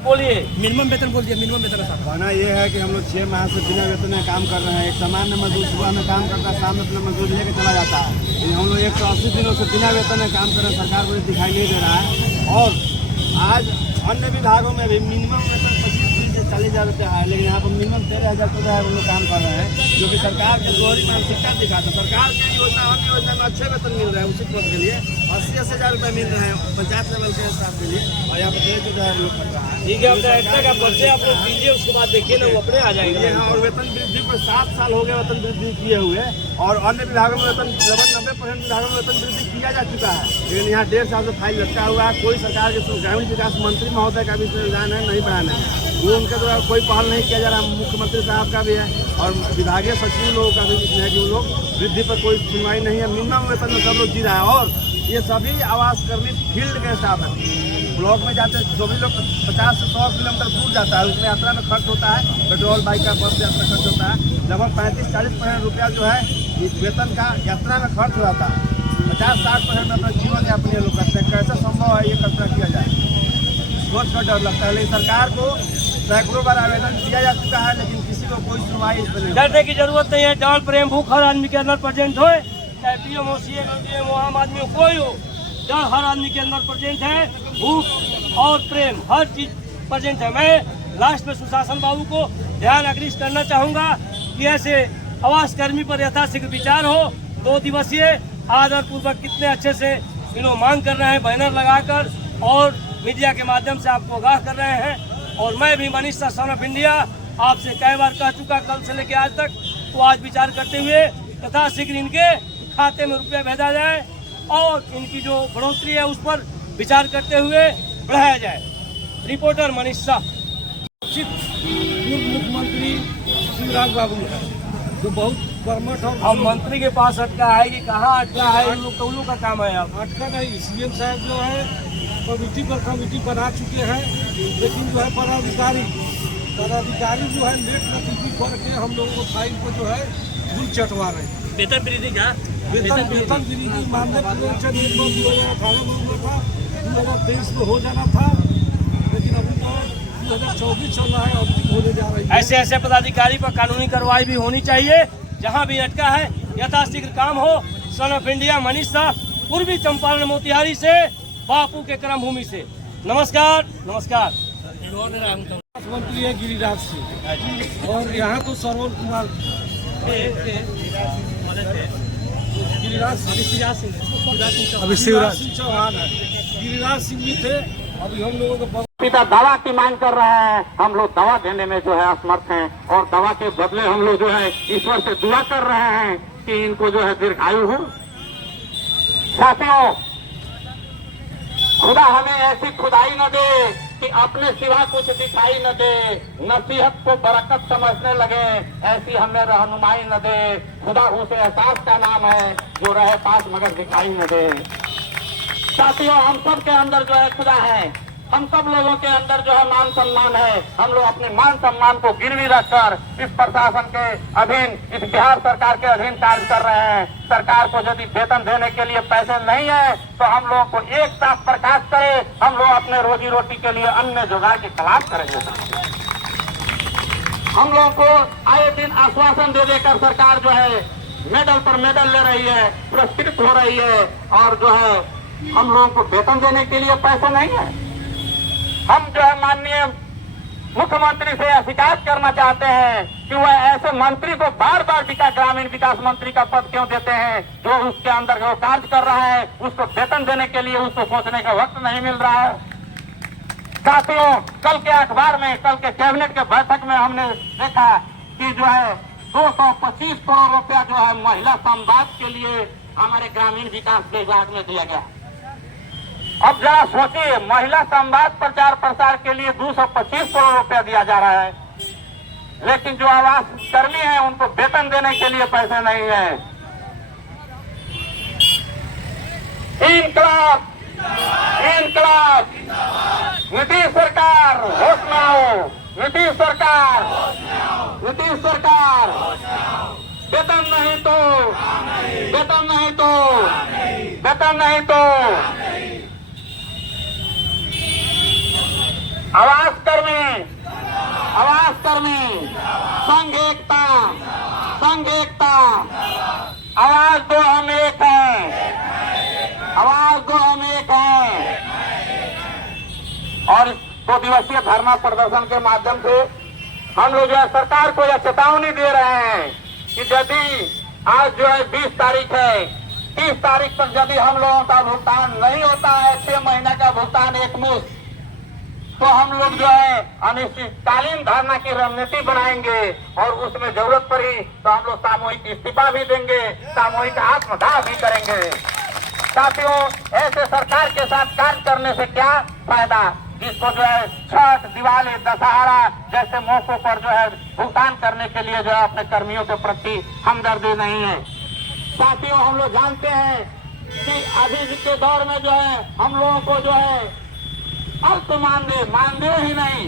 बोलिए। मिनिमम वेतन बोल दिया, मिनिमम वेतन साहब। कहना ये है कि हम लोग 6 माह से बिना वेतन में काम कर रहे हैं। एक सामान्य मजदूर सुबह में काम करता है, शाम में अपना मजदूर लेके चला जाता है। लेकिन हम लोग 180 दिनों से बिना वेतन में काम कर रहे हैं। सरकार को ये दिखाई नहीं दे रहा है। और आज अन्य विभागों में भी मिनिमम वेतन 25 से 40,000 रुपया है, लेकिन यहाँ पर मिनिमम 13,000 रुपया हम लोग काम कर रहे हैं, जो कि सरकार की दोहरी मानसिकता दिखाता है। सरकार की योजना अन्य योजना में अच्छे वेतन मिल रहे हैं, उसी पद के लिए 80-80 हज़ार रुपये मिल रहे हैं पंचायत लेवल के स्टाफ के लिए, और यहाँ पर 13,000 लोग कर रहा है। ठीक है, अपने का परिचय आप लोग दीजिए, उसके बाद देखिए ना वो अपने आ जाएंगे। हाँ, और वेतन वृद्धि पर 7 साल हो गए वेतन वृद्धि किए हुए, और अन्य विभागों में वेतन 90% विभागों में वेतन वृद्धि किया जा चुका है, लेकिन यहाँ 1.5 साल से फाइल लटका हुआ है। कोई सरकार के ग्रामीण विकास मंत्री महोदय का भी इसमें रुझान है, नहीं बढ़ाना है, वो उनके द्वारा कोई पहल नहीं किया जा रहा। मुख्यमंत्री साहब का भी है और विभागीय सचिव लोगों का भी इसमें है कि वो लोग वृद्धि पर कोई सुनवाई नहीं है। मिनिमम वेतन में सब लोग जी रहा है, और ये सभी आवास कर्मी फील्ड के स्टाफ है। ब्लॉक में जाते हैं सभी लोग 50 से 100 किलोमीटर दूर जाता है, उसमें यात्रा में खर्च होता है, पेट्रोल बाइक का बस यात्रा खर्च होता है। लगभग 35-40% रुपया जो है वेतन का यात्रा में खर्च हो जाता है। 50-60% में अपना जीवन यापन ये लोग करते हैं। कैसे संभव है ये कल्पना किया जाए, सोच कर डर लगता है। लेकिन सरकार को सैकड़ों बार आवेदन दिया जा चुका है, लेकिन किसी को कोई सुनवाई इस पर नहीं। डरने की जरूरत नहीं है। डाल प्रेम भूख हर आदमी के अंदर प्रेजेंट हो, चाहे पीएम हो, सीएम हो, आम आदमी हो, कोई हो, डर हर आदमी के अंदर प्रेजेंट है। भूख और प्रेम हर चीज प्रेजेंट है। मैं लास्ट में सुशासन बाबू को ध्यान आकृष्ट करना चाहूंगा कि ऐसे आवास कर्मी पर यथाशीघ्र विचार हो। 2 दिवसीय आदर पूर्वक कितने अच्छे से लोग मांग कर रहे हैं, बैनर लगाकर और मीडिया के माध्यम से आपको आगाह कर रहे हैं। और मैं भी Manish Shah son of India आपसे कई बार कह चुका, कल से लेकर आज तक, तो आज विचार करते हुए यथाशीघ्र इनके खाते में रुपया भेजा जाए और इनकी जो बढ़ोतरी है उस पर विचार करते हुए बढ़ाया जाए। रिपोर्टर मनीष शाह। पूर्व मुख्यमंत्री शिवराज बाबू है, जो बहुत कर्मठ और अब मंत्री के पास अटका है कि कहाँ अटका है, इन लोग का काम है। अब अटका नहीं, सीएम साहब जो है कमेटी बना चुके हैं, लेकिन जो है पदाधिकारी जो है लेट नतीजी करके हम लोगों को फाइल को जो है भूल चटवा रहे हैं। वेतन वृद्धि का वेतन वृद्धि मानने के लिए 2018 में हुआ था, 2023 में हो जाना था, लेकिन अभी तो 2024 चल रहा है, अब होने जा रही है। ऐसे पदाधिकारी पर कानूनी कार्रवाई भी होनी चाहिए। जहां भी अटका है यथाशीघ्र काम हो। Son of India Manish Shah, पूर्वी चंपारण मोतिहारी से, बापू के कर्म भूमि से। नमस्कार। मुख्यमंत्री है गिरिराज सिंह, और यहाँ तो श्रवण कुमार अभी शिवराज सिंह चौहान है, गिरिराज सिंह भी थे। अभी हम लोगों को पिता दवा की मांग कर रहे हैं, हम लोग दवा देने में जो है असमर्थ हैं, और दवा के बदले हम लोग जो है ईश्वर से दुआ कर रहे हैं कि इनको जो है दीर्घायु हो। साथियों, खुदा हमें ऐसी खुदाई न दे कि अपने सिवा कुछ दिखाई न दे, नसीहत को बरकत समझने लगे, ऐसी हमें रहनुमाई न दे। खुदा उस एहसास का नाम है जो रहे पास मगर दिखाई न दे। साथियों, हम सब के अंदर जो है खुदा है, हम सब लोगों के अंदर जो है मान सम्मान है। हम लोग अपने मान सम्मान को गिरवी रखकर इस प्रशासन के अधीन, इस बिहार सरकार के अधीन कार्य कर रहे हैं। सरकार को यदि वेतन देने के लिए पैसे नहीं है तो हम लोगों को एक साथ प्रकाश करे, हम लोग अपने रोजी रोटी के लिए अन्य जुगाड़ की तलाश करेंगे। हम लोगों को आए दिन आश्वासन दे देकर सरकार जो है मेडल पर मेडल ले रही है, पुरस्कृत हो रही है, और जो है हम लोगों को वेतन देने के लिए पैसे नहीं है। हम जो है माननीय मुख्यमंत्री से शिकायत करना चाहते हैं कि वह ऐसे मंत्री को बार बार ग्रामीण विकास मंत्री का पद क्यों देते हैं, जो उसके अंदर जो कार्य कर रहा है उसको वेतन देने के लिए उसको सोचने का वक्त नहीं मिल रहा है। साथियों, कल के अखबार में, कल के कैबिनेट के बैठक में हमने देखा कि जो है 225 करोड़ रुपया जो है महिला संवाद के लिए हमारे ग्रामीण विकास विभाग में दिया गया। अब जरा सोचिए, महिला संवाद प्रचार प्रसार के लिए 225 करोड़ रुपया दिया जा रहा है, लेकिन जो आवास कर्मी हैं उनको वेतन देने के लिए पैसे नहीं है। इंकलाब, इंकलाब, नीतीश सरकार होश में आओ, नीतीश सरकार, नीतीश सरकार, वेतन नहीं तो, वेतन नहीं तो, वेतन नहीं तो आवास कर आवास कर्मी संघ एकता, संघ एकता। आवाज दो हम एक हैं, आवाज दो हम एक हैं। और 2 दिवसीय धरना प्रदर्शन के माध्यम से हम लोग जो है सरकार को यह चेतावनी दे रहे हैं कि यदि आज जो है 20 तारीख है, 30 तारीख तक यदि हम लोगों का भुगतान नहीं होता है, 6 महीने का भुगतान एक मुश्त, तो हम लोग जो है अनिश्चितकालीन धरना की रणनीति बनाएंगे और उसमें जरूरत पड़ी तो हम लोग सामूहिक इस्तीफा भी देंगे, सामूहिक आत्मदाह भी करेंगे। साथियों, ऐसे सरकार के साथ कार्य करने से क्या फायदा, जिसको जो है छठ, दिवाली, दशहरा जैसे मौकों पर जो है भुगतान करने के लिए जो है अपने कर्मियों के प्रति हमदर्दी नहीं है। साथियों, हम लोग जानते हैं कि अभी के दौर में जो है हम लोगों को जो है अल्प मानदेय ही नहीं,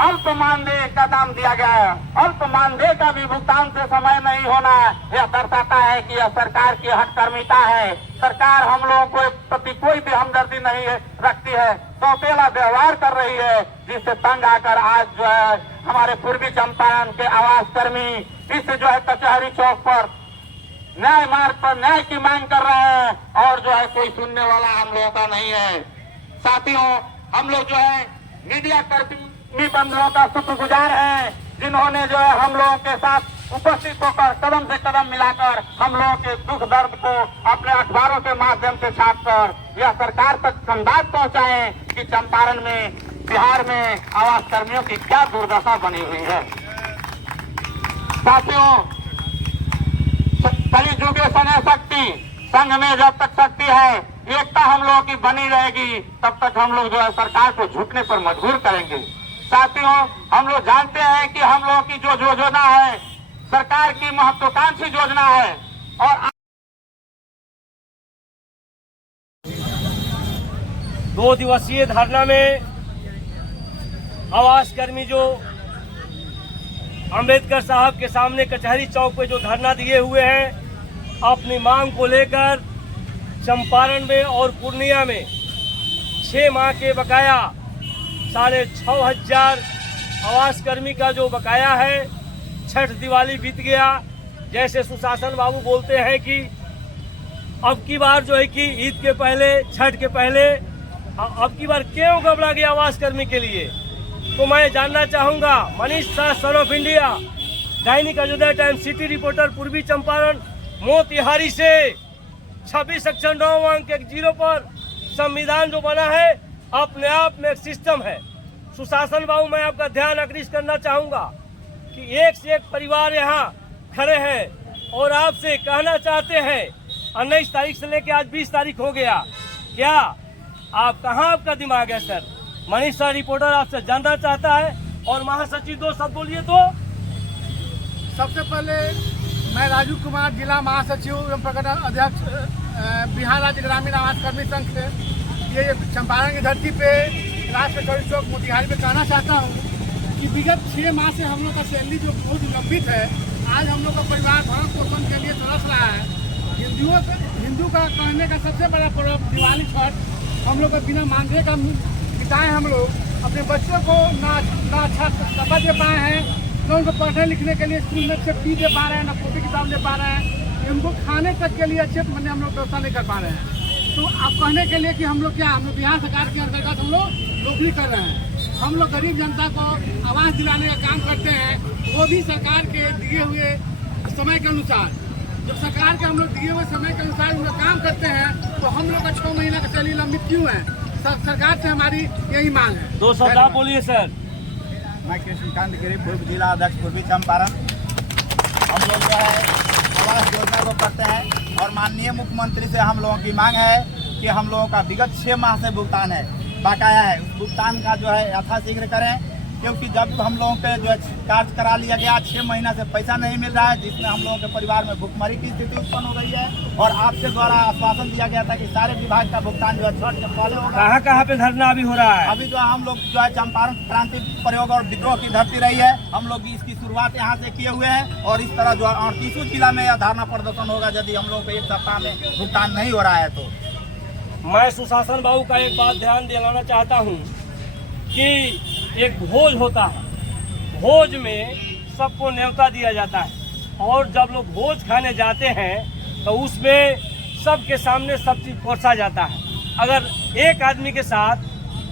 अल्प मानदेय का दाम दिया गया है। अल्प मानदेय का भी भुगतान से समय नहीं होना यह दर्शाता है कि यह सरकार की हठकर्मिता है। सरकार हम लोगों को प्रति कोई भी हमदर्दी नहीं रखती है, सौतेला व्यवहार कर रही है, जिससे तंग आकर आज जो है हमारे पूर्वी चंपारण के आवास कर्मी इस जो है कचहरी चौक पर न्याय मार्ग पर न्याय की मांग कर रहे हैं और जो है कोई सुनने वाला हम लोगों का नहीं है। साथियों, हम लोग जो है मीडिया कर्मी बंधुओं का शुक्रगुजार हैं, जिन्होंने जो है हम लोगों के साथ उपस्थित होकर कदम से कदम मिलाकर हम लोगों के दुख दर्द को अपने अखबारों के माध्यम से छापकर यह सरकार तक संवाद पहुंचाएं कि चंपारण में, बिहार में आवास कर्मियों की क्या दुर्दशा बनी हुई है। साथियों, कलिजुग समय शक्ति, संघ में जब तक शक्ति है, एकता हम लोगों की बनी रहेगी, तब तक हम लोग जो है सरकार को झुकने पर मजबूर करेंगे। साथियों, हम लोग जानते हैं कि हम लोगों की जो योजना है सरकार की महत्वाकांक्षी योजना है और 2 दिवसीय धरना में आवास कर्मी जो अंबेडकर साहब के सामने कचहरी चौक पे जो धरना दिए हुए हैं, अपनी मांग को लेकर चंपारण में और पूर्णिया में 6 माह के बकाया 6,500 आवास कर्मी का जो बकाया है, छठ दिवाली बीत गया, जैसे सुशासन बाबू बोलते हैं कि अब की बार जो है कि ईद के पहले, छठ के पहले, अब की बार क्यों घबरा गया आवास कर्मी के लिए। तो मैं जानना चाहूंगा, Manish Shah, son of India, Dainik Ayodhya time, city reporter, पूर्वी चंपारण, मोतिहारी से 26 सेक्शन 9 अंक 0 पर संविधान जो बना है अपने आप में एक सिस्टम है। सुशासन बाबू, मैं आपका ध्यान आकृष्ट करना चाहूंगा कि एक से एक परिवार यहाँ खड़े हैं और आपसे कहना चाहते हैं, 19 तारीख से लेकर आज 20 तारीख हो गया, क्या आप कहाँ आपका दिमाग है सर? मनीष सर रिपोर्टर आपसे जानना चाहता है। और महासचिव 2 शब्द बोलिए तो। सबसे पहले मैं राजू कुमार, जिला महासचिव एवं प्रकरण अध्यक्ष बिहार राज्य ग्रामीण आवास कर्मी संघ से ये चंपारण की धरती पे राष्ट्रीय कचहरी चौक मोतिहारी में कहना चाहता हूँ कि विगत 6 माह से हम लोग का सैलरी जो बहुत लंबित है, आज हम लोग का परिवार भरण पोषण के लिए तरस रहा है। हिंदू का कहने का सबसे बड़ा पर्व दिवाली, छठ, हम लोग का बिना मानदेय का बिताए, हम लोग अपने बच्चों को ना अच्छा कपड़ा दे पाए हैं, न उनको पढ़ने लिखने के लिए स्कूल में अच्छे फी दे पा रहे हैं, ना कॉपी किताब दे पा रहे हैं, उनको खाने तक के लिए अच्छे मैंने हम लोग व्यवस्था नहीं कर पा रहे हैं। तो आप कहने के लिए कि हम लोग क्या, हम लोग बिहार सरकार के अंतर्गत हम लोग नौकरी कर रहे हैं, हम लोग गरीब जनता को आवास दिलाने का काम करते हैं, वो भी सरकार के दिए हुए समय के अनुसार। जब सरकार के हम लोग दिए हुए समय के अनुसार हम लोग काम करते हैं, तो हम लोग का 6 महीना का सैलरी लंबित क्यों है? सरकार से हमारी यही मांग है। 2 शब्द आप बोलिए सर। मैं कृष्णकांत गिरी, पूर्व जिला अध्यक्ष, पूर्वी चंपारण। हम लोग जो है आवास योजना को करते हैं और माननीय मुख्यमंत्री से हम लोगों की मांग है कि हम लोगों का विगत 6 माह से भुगतान है, बकाया है, उस भुगतान का जो है यथाशीघ्र करें, क्योंकि जब हम लोगों के जो है कार्य करा लिया गया, 6 महीना से पैसा नहीं मिल रहा है, जिसमें हम लोगों के परिवार में भुखमरी की स्थिति उत्पन्न हो रही है। और आपके द्वारा आश्वासन दिया गया था कि सारे विभाग का भुगतान जो है छठ के पहले होगा। कहाँ पे धरना अभी हो रहा है? अभी जो हम लोग जो है चंपारण क्रांति प्रयोग और विद्रोह की धरती रही है, हम लोग इसकी शुरुआत यहाँ से किए हुए हैं और इस तरह जो है 38 जिला में यह धरना प्रदर्शन होगा यदि हम लोग को 1 सप्ताह में भुगतान नहीं हो रहा है। तो मैं सुशासन बाबू का एक बात ध्यान दिलाना चाहता हूँ कि एक भोज होता है, भोज में सबको न्योता दिया जाता है, और जब लोग भोज खाने जाते हैं तो उसमें सबके सामने सब चीज़ परोसा जाता है। अगर एक आदमी के साथ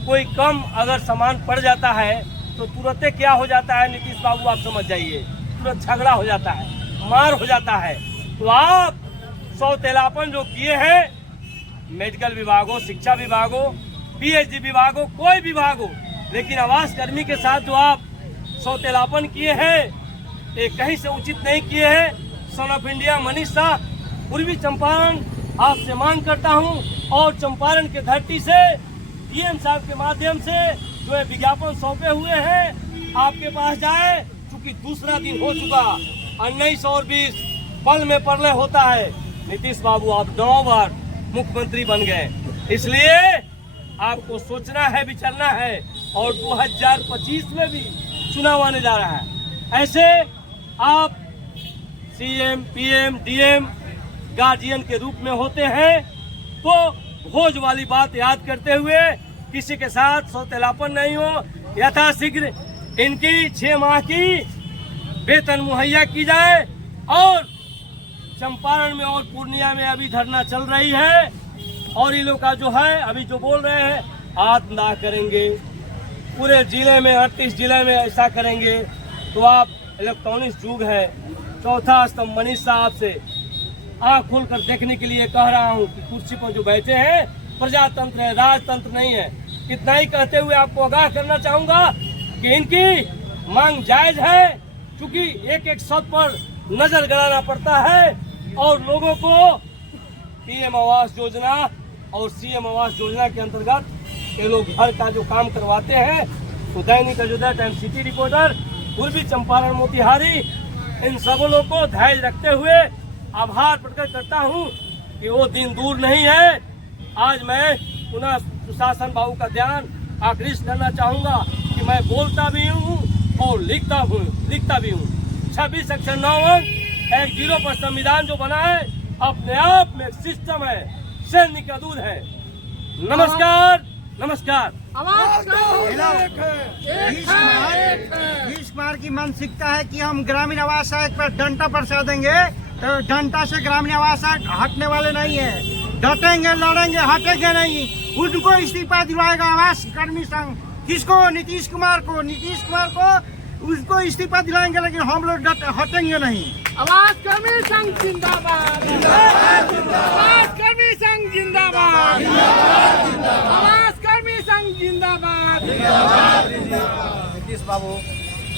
कोई कम अगर सामान पड़ जाता है तो तुरंत क्या हो जाता है नीतीश बाबू, आप समझ जाइए, तुरंत झगड़ा हो जाता है, मार हो जाता है। तो आप सौतेलापन जो किए हैं, मेडिकल विभाग हो, शिक्षा विभाग हो, पीएचडी विभाग हो, कोई विभाग हो, लेकिन आवास कर्मी के साथ जो आप सौतेलापन किए हैं ये कहीं से उचित नहीं किए हैं। Son of India Manish Shah, पूर्वी चंपारण आपसे मांग करता हूं, और चंपारण के धरती से डीएम साहब के माध्यम से जो है विज्ञापन सौंपे हुए हैं आपके पास जाए, क्योंकि दूसरा दिन हो चुका, 19 और 20 पल में परलय होता है। नीतीश बाबू आप 9 बार मुख्यमंत्री बन गए, इसलिए आपको सोचना है, विचरना है, और 2025 में भी चुनाव आने जा रहा है। ऐसे आप सीएम, पीएम, डीएम गार्जियन के रूप में होते हैं, तो भोज वाली बात याद करते हुए किसी के साथ सौतेलापन नहीं हो, यथाशीघ्र इनकी 6 माह की वेतन मुहैया की जाए। और चंपारण में और पूर्णिया में अभी धरना चल रही है, और ये लोग का जो है अभी जो बोल रहे हैं आत्मदाह करेंगे, पूरे जिले में 38 जिले में ऐसा करेंगे। तो आप इलेक्ट्रॉनिक युग है, चौथा स्तंभ मनीष साहब से आँख खोलकर देखने के लिए कह रहा हूँ कि कुर्सी पर जो बैठे हैं प्रजातंत्र है, राजतंत्र नहीं है। इतना ही कहते हुए आपको आगाह करना चाहूंगा कि इनकी मांग जायज है, क्योंकि एक एक शब्द पर नजर गड़ाना पड़ता है, और लोगों को पीएम आवास योजना और सीएम आवास योजना के अंतर्गत ये लोग घर का जो काम करवाते हैं। तो दैनिक अयोध्या टाइम्स, सिटी रिपोर्टर, पूर्वी चंपारण, मोतिहारी, इन सब लोगों को धैर्य रखते हुए आभार प्रकट करता हूं कि वो दिन दूर नहीं है। आज मैं पुनः सुशासन बाबू का ध्यान आकृष्ट करना चाहूंगा कि मैं बोलता भी हूं और लिखता भी हूं। 26 सेक्शन 9 एक 0 पर संविधान जो बना है अपने आप में एक सिस्टम है, सैनिक का दूध है। नमस्कार, नमस्कार। नीतीश कुमार की मानसिकता है कि हम ग्रामीण आवास आयोग पर डंडा बरसा देंगे, तो डंडा से ग्रामीण आवास आयोग हटने वाले नहीं है। डटेंगे, लड़ेंगे, हटेंगे नहीं। उनको इस्तीफा दिलाएगा आवास कर्मी संघ। किसको? नीतीश कुमार को उसको इस्तीफा दिलाएंगे, लेकिन हम लोग हटेंगे नहीं। आवास कर्मी संघ जिंदाबाद, आवास कर्मी संघ जिंदाबाद, आवास कर्मी संघ जिंदाबाद। नीतीश बाबू,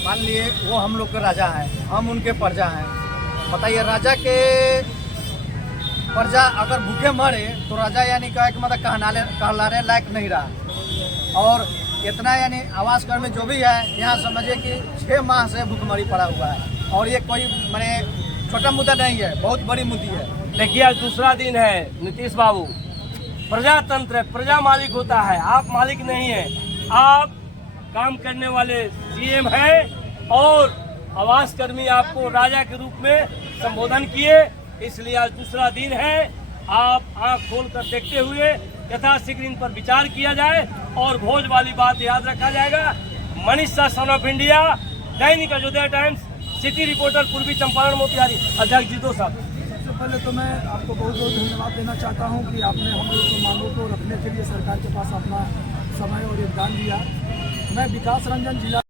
मान लिए वो हम लोग के राजा हैं, हम उनके प्रजा हैं। बताइए, राजा के प्रजा अगर भूखे मरे तो राजा यानी कहे कि मतलब कहलाने लायक नहीं रहा। और इतना यानी आवास कर्मी जो भी है यहाँ समझिए कि 6 माह से भूखमरी पड़ा हुआ है, और ये कोई मैंने छोटा मुद्दा नहीं है, बहुत बड़ी मुद्दी है। देखिए, आज दूसरा दिन है नीतीश बाबू। प्रजातंत्र है, प्रजा मालिक होता है, आप मालिक नहीं है। आप काम करने वाले सीएम हैं, और आवास कर्मी आपको राजा के रूप में संबोधन किए, इसलिए आज दूसरा दिन है। आप आंख खोलकर देखते हुए यथाशीघ्र इन पर विचार किया जाए, और भोज वाली बात याद रखा जाएगा। Manish Shah, son of India, Dainik Ayodhya times, city reporter, पूर्वी चंपारण, मोतिहारी। अध्यक्ष जी, 2 साहब। सबसे पहले तो मैं आपको बहुत बहुत धन्यवाद देना चाहता हूं कि आपने हम लोग को मांगों को रखने के लिए सरकार के पास अपना समय और योगदान दिया। मैं विकास रंजन, जिला